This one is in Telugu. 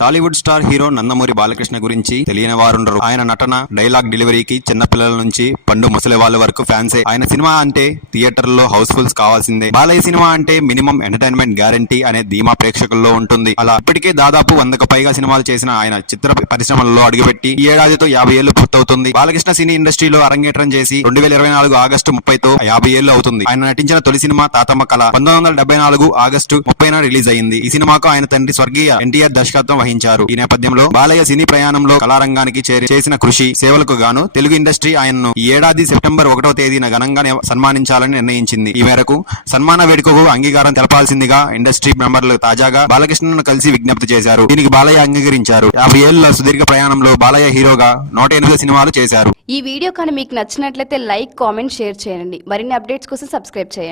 Tollywood star hero Nandamuri Balakrishna గురించి తెలియని వారుండరు ఆయన నటన డైలాగ్ డెలివరీకి చిన్న పిల్లల నుంచి పండు ముసలి వాళ్ళ వరకు ఫ్యాన్సే. ఆయన సినిమా అంటే థియేటర్లో హౌస్ ఫుల్స్ కావాల్సిందే. బాలయ్య సినిమా అంటే మినిమం ఎంటర్టైన్మెంట్ గ్యారంటీ అనే ధీమా ప్రేక్షకుల్లో ఉంటుంది. అలా ఇప్పటికే దాదాపు వందకు పైగా సినిమాలు చేసిన ఆయన చిత్ర పరిశ్రమల్లో అడుగుపెట్టి ఈ ఏడాదితో యాభై ఏళ్ళు పూర్తవుతుంది. బాలకృష్ణ సినీ ఇండస్ట్రీలో అరంగేట్రం చేసి రెండు వేల ఇరవై నాలుగు ఆగస్టు ముప్పైతో యాభై ఏళ్ళు అవుతుంది. ఆయన నటించిన తొలి సినిమా తాతమ్మ కళ. పంతొమ్మిది వందల డెబ్బై నాలుగు ఆగస్టు ముప్పైన రిలీజ్ అయింది. ఈ సినిమాకు ఆయన తండ్రి స్వర్గీయ ఎన్టీఆర్ దర్శకత్వం నిర్వహించారు ఈ నేపథ్యంలో బాలయ్య సినీ ప్రయాణంలో కళారంగానికి చేరి చేసిన కృషి సేవలకు గాను తెలుగు ఇండస్ట్రీ ఆయన్ను ఈ ఏడాది సెప్టెంబర్ ఒకటో తేదీన ఘనంగా సన్మానించాలని నిర్ణయించింది. ఈ మేరకు సన్మాన వేడుకకు అంగీకారం తెలపాల్సిందిగా ఇండస్ట్రీ మెంబర్లు తాజాగా బాలకృష్ణను కలిసి విజ్ఞప్తి చేశారు. దీనికి బాలయ్య అంగీకరించారు. యాభై ఏళ్ళ సుదీర్ఘ ప్రయాణంలో బాలయ్య హీరోగా నూట ఎనిమిది సినిమాలు చేశారు. ఈ వీడియో కానీ మీకు నచ్చినట్లయితే లైక్ కామెంట్ షేర్ చేయండి. మరిన్ని అప్డేట్స్ కోసం సబ్స్క్రైబ్ చేయండి.